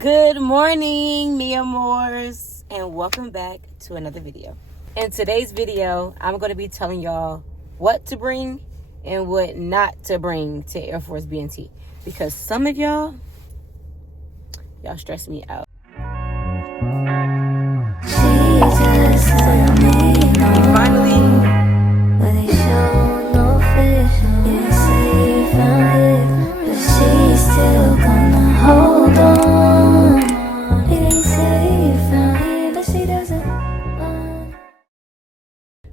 Good morning, mi amors, and welcome back to another video. In today's video, I'm going to be telling y'all what to bring and what not to bring to Air Force BMT, because some of y'all stress me out.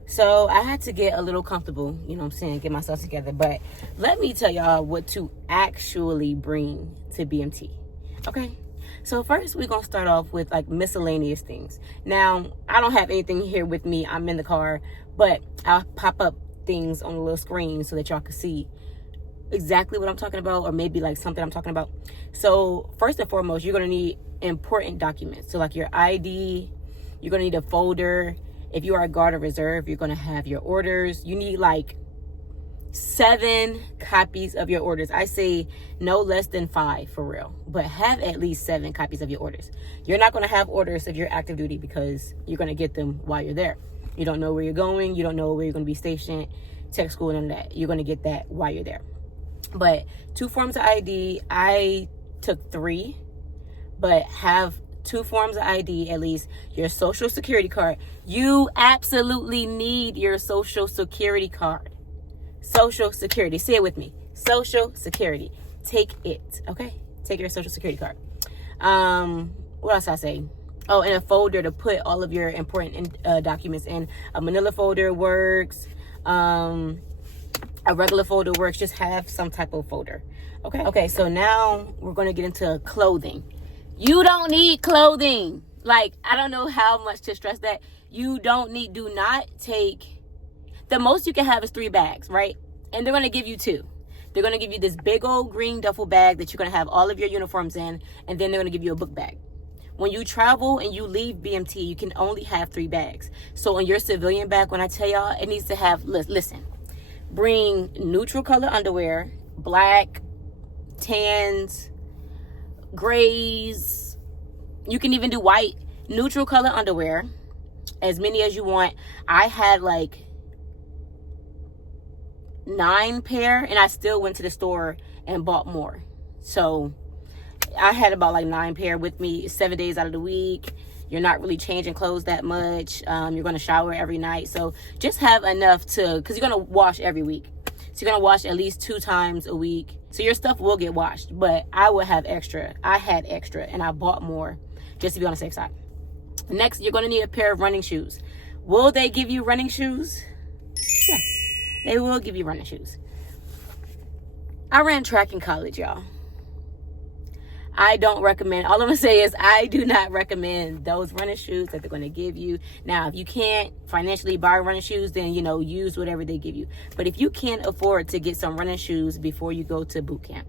So I had to get a little comfortable, you know what I'm saying, get myself together. But let me tell y'all what to actually bring to BMT, okay? So first, we're going to start off with like miscellaneous things. Now, I don't have anything here with me. I'm in the car, but I'll pop up things on the little screen so that y'all can see exactly what I'm talking about, or maybe like something I'm talking about. So first and foremost, you're going to need important documents. So like your ID, you're going to need a folder. If you are a guard or reserve, you're going to have your orders. You need like 7 copies of your orders. I say no less than 5 for real, but have at least 7 copies of your orders. You're not going to have orders if you're active duty because you're going to get them while you're there. You don't know where you're going. You don't know where you're going to be stationed, tech school, and that. You're going to get that while you're there. But 2 forms of ID. I took 3, but have 2 forms of ID, at least your social security card. You absolutely need your social security card. Social security. Say it with me. Social security. Take it. Okay? Take your social security card. What else I say? Oh, and a folder to put all of your important documents in. A manila folder works. A regular folder works. Just have some type of folder. Okay? Okay, so now we're going to get into clothing. You don't need clothing. Like, I don't know how much to stress that. You don't need, do not take, the most you can have is 3 bags, right? And they're going to give you 2. They're going to give you this big old green duffel bag that you're going to have all of your uniforms in, and then they're going to give you a book bag. When you travel and you leave BMT, you can only have 3 bags. So in your civilian bag, when I tell y'all, it needs to have, listen, bring neutral color underwear, black, tans, grays. You can even do white, neutral color underwear, as many as you want. I had like 9 pair, and I still went to the store and bought more. So I had about like 9 pair with me 7 days out of the week. You're not really changing clothes that much. You're going to shower every night, so just have enough to, because you're going to wash every week. So you're going to wash at least 2 times a week. So your stuff will get washed, but I would have extra. I had extra, and I bought more just to be on the safe side. Next, you're going to need a pair of running shoes. Will they give you running shoes? Yes, they will give you running shoes. I ran track in college, y'all. I don't recommend, all I'm going to say is I do not recommend those running shoes that they're going to give you. Now, if you can't financially buy running shoes, then, you know, use whatever they give you. But if you can't afford to get some running shoes before you go to boot camp,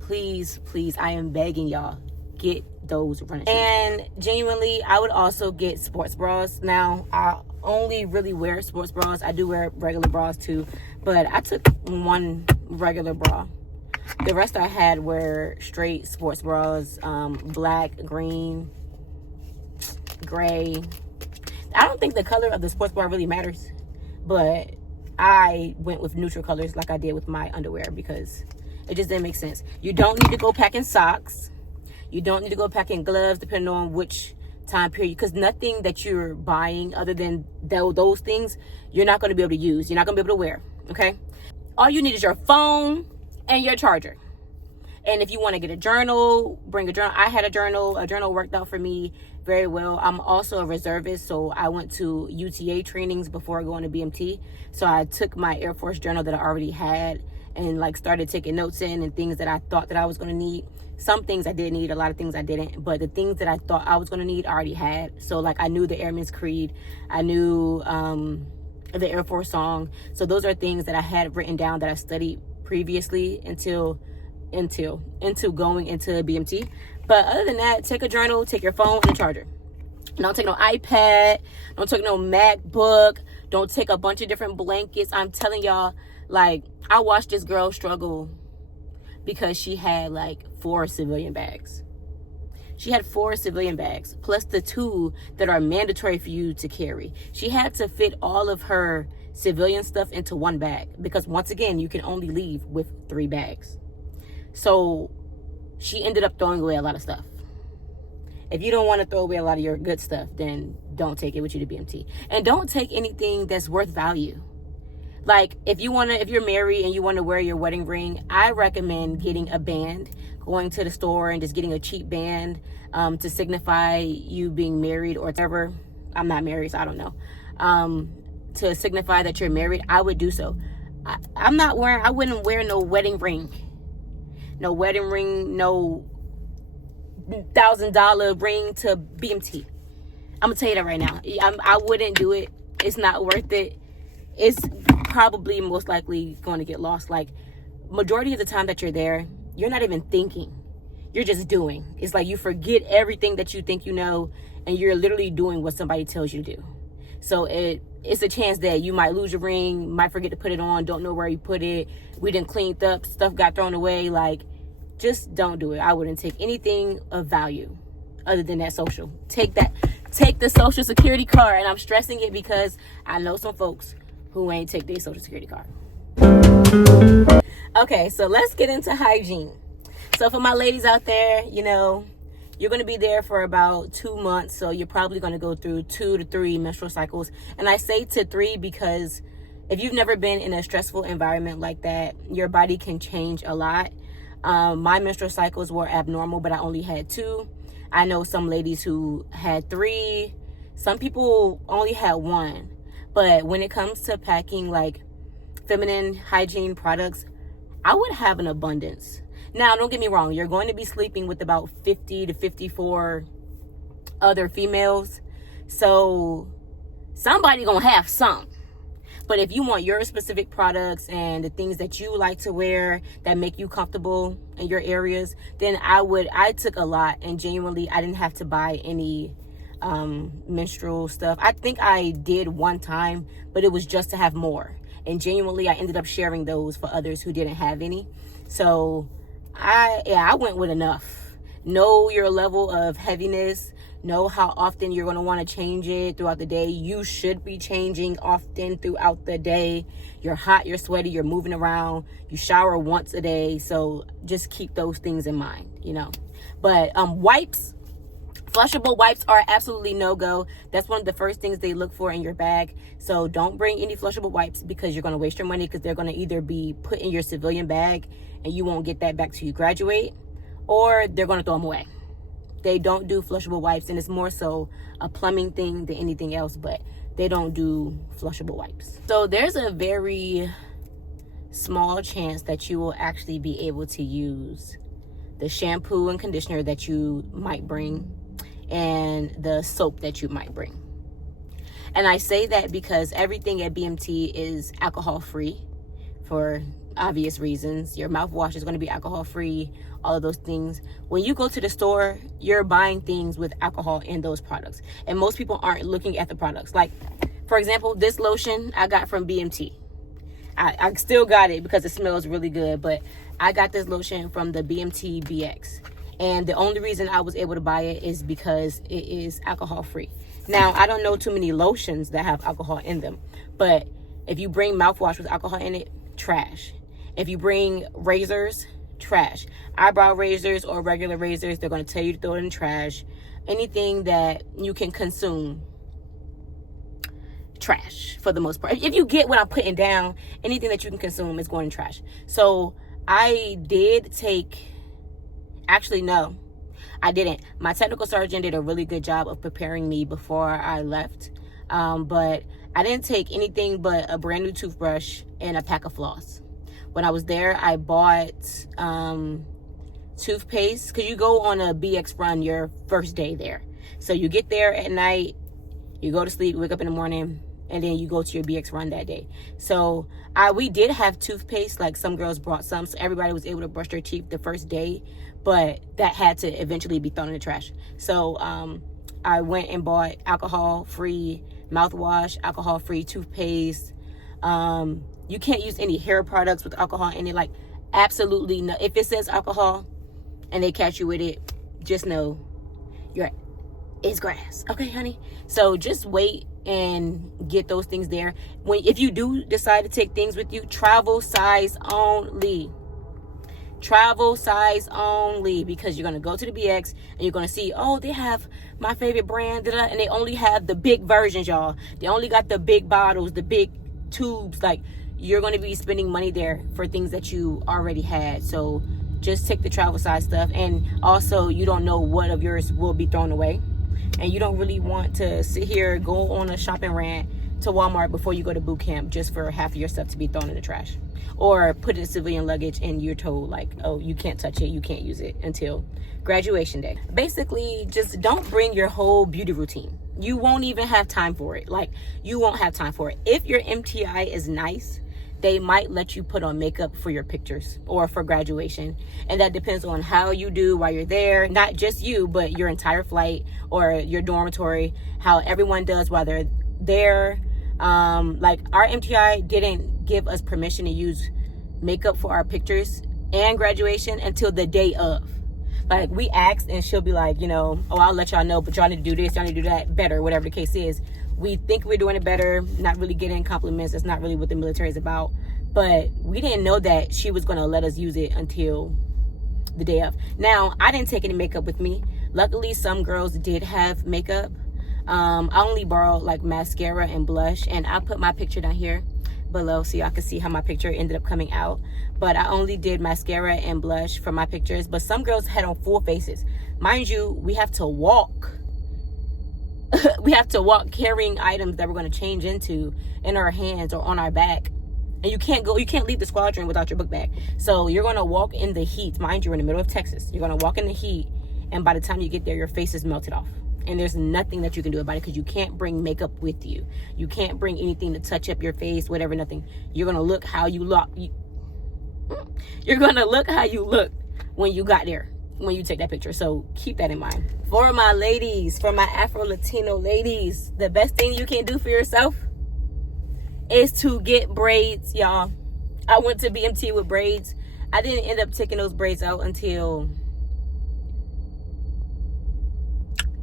please, I am begging y'all, get those running shoes. And genuinely, I would also get sports bras. Now, I only really wear sports bras. I do wear regular bras too, but I took 1 regular bra. The rest I had were straight sports bras, black, green, gray. I don't think the color of the sports bra really matters, but I went with neutral colors like I did with my underwear because it just didn't make sense. You don't need to go packing socks. You don't need to go packing gloves, depending on which time period, because nothing that you're buying other than those things, you're not going to be able to use. You're not going to be able to wear, okay? All you need is your phone and your charger. And if you want to get a journal, bring a journal. I had a journal. A journal worked out for me very well. I'm also a reservist, so I went to UTA trainings before going to BMT. So I took my Air Force journal that I already had and like started taking notes in and things that I thought that I was going to need. Some things I did need, a lot of things I didn't. But the things that I thought I was going to need, I already had. So like I knew the Airman's Creed. I knew the Air Force song. So those are things that I had written down that I studied previously into going into BMT. But other than that, take a journal, take your phone and a charger. Don't take no iPad, don't take no MacBook, don't take a bunch of different blankets. I'm telling y'all, like, I watched this girl struggle because she had like 4 civilian bags. She had 4 civilian bags, plus the 2 that are mandatory for you to carry. She had to fit all of her civilian stuff into 1 bag, because once again, you can only leave with 3 bags. So she ended up throwing away a lot of stuff. If you don't want to throw away a lot of your good stuff, then don't take it with you to BMT. And don't take anything that's worth value. Like, if you're married and you want to wear your wedding ring, I recommend getting a band, going to the store and just getting a cheap band to signify you being married or whatever. I'm not married, so I don't know. To signify that you're married, I would do so. I wouldn't wear no wedding ring. No wedding ring, no $1,000 ring to BMT. I'm gonna tell you that right now. I wouldn't do it. It's not worth it. It's probably most likely going to get lost. Like, majority of the time that you're there, you're not even thinking. You're just doing. It's like you forget everything that you think you know, and you're literally doing what somebody tells you to do. So it's a chance that you might lose your ring, might forget to put it on, don't know where you put it. We didn't clean up, stuff got thrown away. Like, just don't do it. I wouldn't take anything of value other than that social. Take the social security card. And I'm stressing it because I know some folks who ain't take their social security card. Okay, so let's get into hygiene. So for my ladies out there, you know, you're going to be there for about 2 months. So you're probably going to go through 2 to 3 menstrual cycles. And I say to 3 because if you've never been in a stressful environment like that, your body can change a lot. My menstrual cycles were abnormal, but I only had 2. I know some ladies who had 3. Some people only had 1. But when it comes to packing like feminine hygiene products, I would have an abundance. Now, don't get me wrong. You're going to be sleeping with about 50 to 54 other females. So somebody going to have some. But if you want your specific products and the things that you like to wear that make you comfortable in your areas, then I took a lot, and genuinely I didn't have to buy any menstrual stuff. I think I did one time, but it was just to have more. And genuinely I ended up sharing those for others who didn't have any. So I went with enough. Know your level of heaviness. Know how often you're going to want to change it throughout the day. You should be changing often throughout the day. You're hot, you're sweaty, you're moving around. You shower once a day. So just keep those things in mind, you know. But wipes, flushable wipes are absolutely no-go. That's one of the first things they look for in your bag. So don't bring any flushable wipes because you're going to waste your money, because they're going to either be put in your civilian bag and you won't get that back till you graduate, or they're going to throw them away. They don't do flushable wipes, and it's more so a plumbing thing than anything else, but they don't do flushable wipes. So there's a very small chance that you will actually be able to use the shampoo and conditioner that you might bring and the soap that you might bring. And I say that because everything at BMT is alcohol free for obvious reasons. Your mouthwash is going to be alcohol free, all of those things. When you go to the store, you're buying things with alcohol in those products, and most people aren't looking at the products. Like, for example, this lotion I got from BMT. I still got it because it smells really good, but I got this lotion from the BMT BX, and the only reason I was able to buy it is because it is alcohol free. Now, I don't know too many lotions that have alcohol in them, but if you bring mouthwash with alcohol in it, trash. If you bring razors, trash. Eyebrow razors or regular razors, they're going to tell you to throw it in trash. Anything that you can consume, trash for the most part. If you get what I'm putting down, anything that you can consume is going in trash. So I did take, actually no, I didn't. My technical sergeant did a really good job of preparing me before I left. But I didn't take anything but a brand new toothbrush and a pack of floss. When I was there, I bought toothpaste, because you go on a BX run your first day there. So you get there at night, you go to sleep, wake up in the morning, and then you go to your BX run that day. So we did have toothpaste, like some girls brought some, so everybody was able to brush their teeth the first day, but that had to eventually be thrown in the trash. So I went and bought alcohol-free mouthwash, alcohol-free toothpaste. You can't use any hair products with alcohol in it. Like, absolutely no. If it says alcohol and they catch you with it, just know It's grass. Okay, honey? So just wait and get those things there. If you do decide to take things with you, travel size only. Travel size only, because you're going to go to the BX and you're going to see, oh, they have my favorite brand, and they only have the big versions, y'all. They only got the big bottles, the big tubes. Like, you're going to be spending money there for things that you already had. So just take the travel size stuff. And also, you don't know what of yours will be thrown away, and you don't really want to sit here, go on a shopping rant to Walmart before you go to boot camp just for half of your stuff to be thrown in the trash, or put it in civilian luggage and you're told like, oh, you can't touch it, you can't use it until graduation day. Basically, just don't bring your whole beauty routine. You won't even have time for it. Like, you won't have time for it. If your MTI is nice, they might let you put on makeup for your pictures or for graduation. And that depends on how you do while you're there. Not just you, but your entire flight or your dormitory, how everyone does while they're there. Like, our MTI didn't give us permission to use makeup for our pictures and graduation until the day of. Like, we asked and she'll be like, you know, oh, I'll let y'all know, but y'all need to do this, y'all need to do that better, whatever the case is. We think we're doing it better, not really getting compliments. That's not really what the military is about. But we didn't know that she was going to let us use it until the day of. Now, I didn't take any makeup with me. Luckily, some girls did have makeup. I only borrowed like mascara and blush, and I'll put my picture down here below so y'all can see how my picture ended up coming out. But I only did mascara and blush for my pictures. But some girls had on full faces. Mind you, we have to walk. We have to walk carrying items that we're going to change into in our hands or on our back. And you can't leave the squadron without your book bag. So you're going to walk in the heat. Mind you, we're in the middle of Texas. You're going to walk in the heat, and by the time you get there, your face is melted off. And there's nothing that you can do about it, because you can't bring makeup with you. You can't bring anything to touch up your face, whatever, nothing. You're going to look how you look. You're going to look how you look when you got there, when you take that picture. So keep that in mind. For my ladies, for my Afro-Latino ladies, the best thing you can do for yourself is to get braids, y'all. I went to BMT with braids. I didn't end up taking those braids out until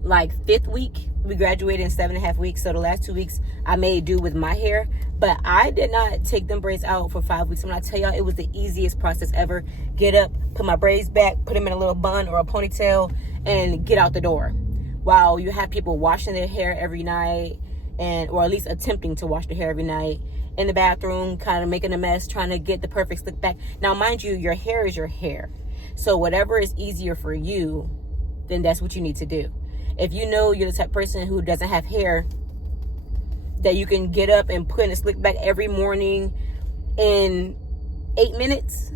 like 5th week. We graduated in 7.5 weeks, so the last 2 weeks I made do with my hair. But I did not take them braids out for 5 weeks. When I tell y'all, it was the easiest process ever. Get up, put my braids back, put them in a little bun or a ponytail, and get out the door. While you have people washing their hair every night, or at least attempting to wash their hair every night, in the bathroom, kind of making a mess, trying to get the perfect slick back. Now, mind you, your hair is your hair. So whatever is easier for you, then that's what you need to do. If you know you're the type of person who doesn't have hair, that you can get up and put in a slick back every morning in 8 minutes,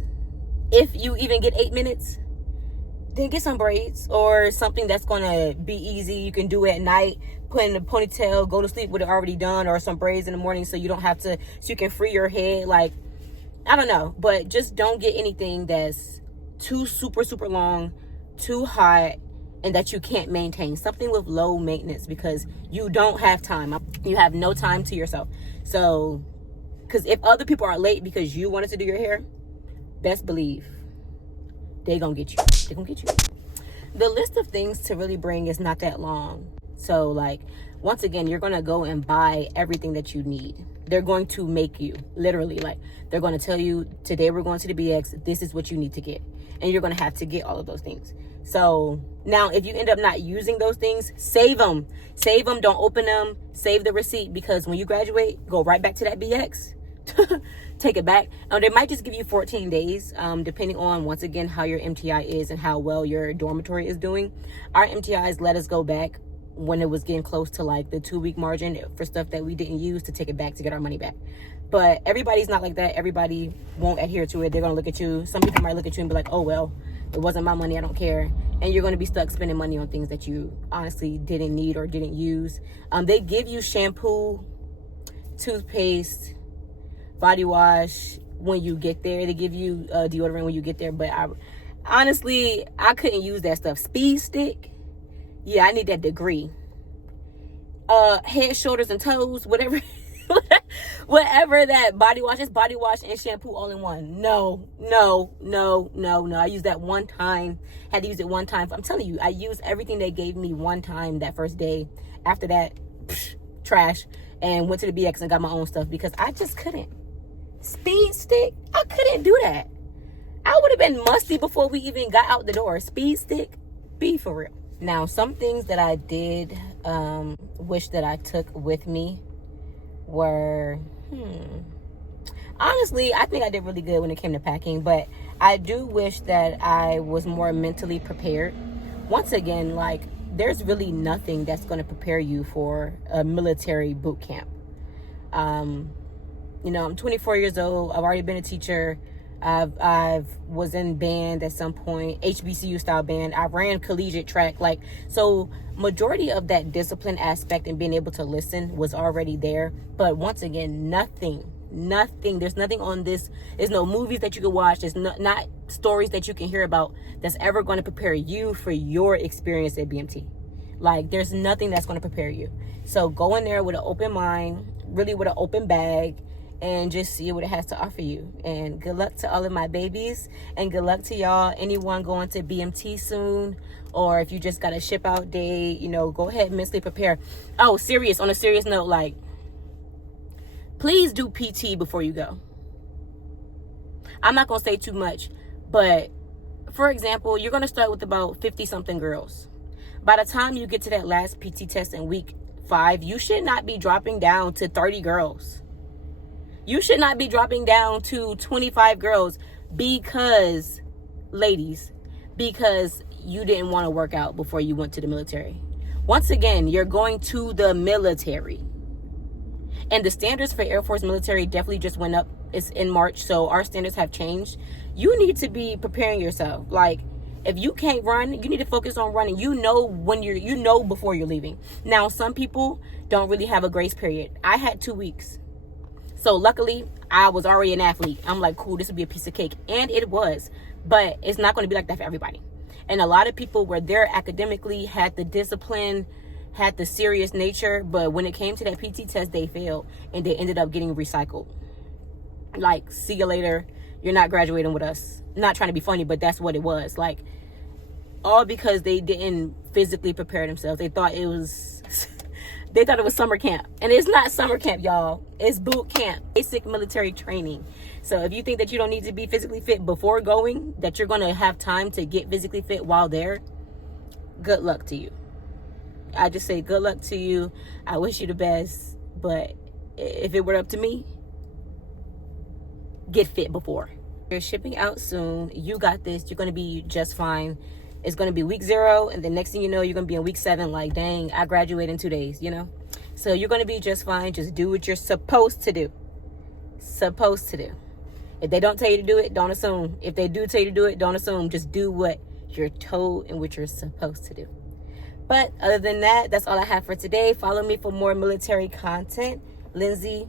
if you even get 8 minutes, then get some braids or something that's going to be easy. You can do it at night, put in a ponytail, go to sleep with it already done, or some braids in the morning so you don't have to, so you can free your head. Like, I don't know, but just don't get anything that's too super long, too hot, and that you can't maintain. Something with low maintenance, because you don't have time. You have no time to yourself. So, because if other people are late because you wanted to do your hair, best believe they gonna get you. They gonna get you. The list of things to really bring is not that long. So, like, once again, you're gonna go and buy everything that you need. They're going to make you, literally, like, they're going to tell you, today we're going to the BX, this is what you need to get. And you're going to have to get all of those things. So now, if you end up not using those things, save them. Save them. Don't open them. Save the receipt, because when you graduate, go right back to that BX. Take it back. They might just give you 14 days, depending on, once again, how your MTI is and how well your dormitory is doing. Our MTIs let us go back when it was getting close to like the 2 week margin for stuff that we didn't use, to take it back to get our money back. But everybody's not like that. Everybody won't adhere to it. They're going to look at you. Some people might look at you and be like, oh, well, it wasn't my money, I don't care. And you're going to be stuck spending money on things that you honestly didn't need or didn't use. They give you shampoo, toothpaste, body wash when you get there. They give you deodorant when you get there. But honestly, I couldn't use that stuff. Speed stick, yeah, I need that degree. Head, shoulders, and toes, whatever. Whatever that body wash is, body wash and shampoo all in one. No. I used that one time. Had to use it one time. I'm telling you, I used everything they gave me one time that first day. After that, trash. And went to the BX and got my own stuff because I just couldn't. Speed stick, I couldn't do that. I would have been musty before we even got out the door. Speed stick, be for real. Now, some things that I did wish that I took with me were, honestly, I think I did really good when it came to packing, but I do wish that I was more mentally prepared. Once again, like, there's really nothing that's going to prepare you for a military boot camp. You know, I'm 24 years old. I've already been a teacher. I've was in band at some point, HBCU style band. I ran collegiate track. Like, so majority of that discipline aspect and being able to listen was already there. But once again, nothing. There's nothing on this. There's no movies that you can watch. There's not stories that you can hear about that's ever going to prepare you for your experience at BMT. Like, there's nothing that's going to prepare you. So go in there with an open mind, really with an open bag, and just see what it has to offer you. And good luck to all of my babies, and good luck to y'all. Anyone going to BMT soon, or if you just got a ship out day, you know, go ahead and mentally prepare. Oh, on a serious note, like, please do PT before you go. I'm not going to say too much, but for example, you're going to start with about 50 something girls. By the time you get to that last PT test in week 5, you should not be dropping down to 30 girls. You should not be dropping down to 25 girls because you didn't want to work out before you went to the military. Once again, you're going to the military. And the standards for Air Force military definitely just went up. It's in March, so our standards have changed. You need to be preparing yourself. Like, if you can't run, you need to focus on running. You know before you're leaving. Now, some people don't really have a grace period. I had 2 weeks. So luckily, I was already an athlete. I'm like, cool, this would be a piece of cake. And it was. But it's not going to be like that for everybody. And a lot of people were there academically, had the discipline, had the serious nature, but when it came to that PT test, they failed and they ended up getting recycled. Like, see you later, you're not graduating with us. Not trying to be funny, but that's what it was. Like, all because they didn't physically prepare themselves. They thought it was summer camp, and it's not summer camp, y'all. It's boot camp, basic military training. So if you think that you don't need to be physically fit before going, that you're going to have time to get physically fit while there, good luck to you. I just say good luck to you. I wish you the best. But if it were up to me, get fit before. You're shipping out soon. You got this. You're going to be just fine. It's going to be week 0. And the next thing you know, you're going to be in week 7. Like, dang, I graduate in 2 days, you know? So you're going to be just fine. Just do what you're supposed to do. If they don't tell you to do it, don't assume. If they do tell you to do it, don't assume. Just do what you're told and what you're supposed to do. But other than that, that's all I have for today. Follow me for more military content. Lindsay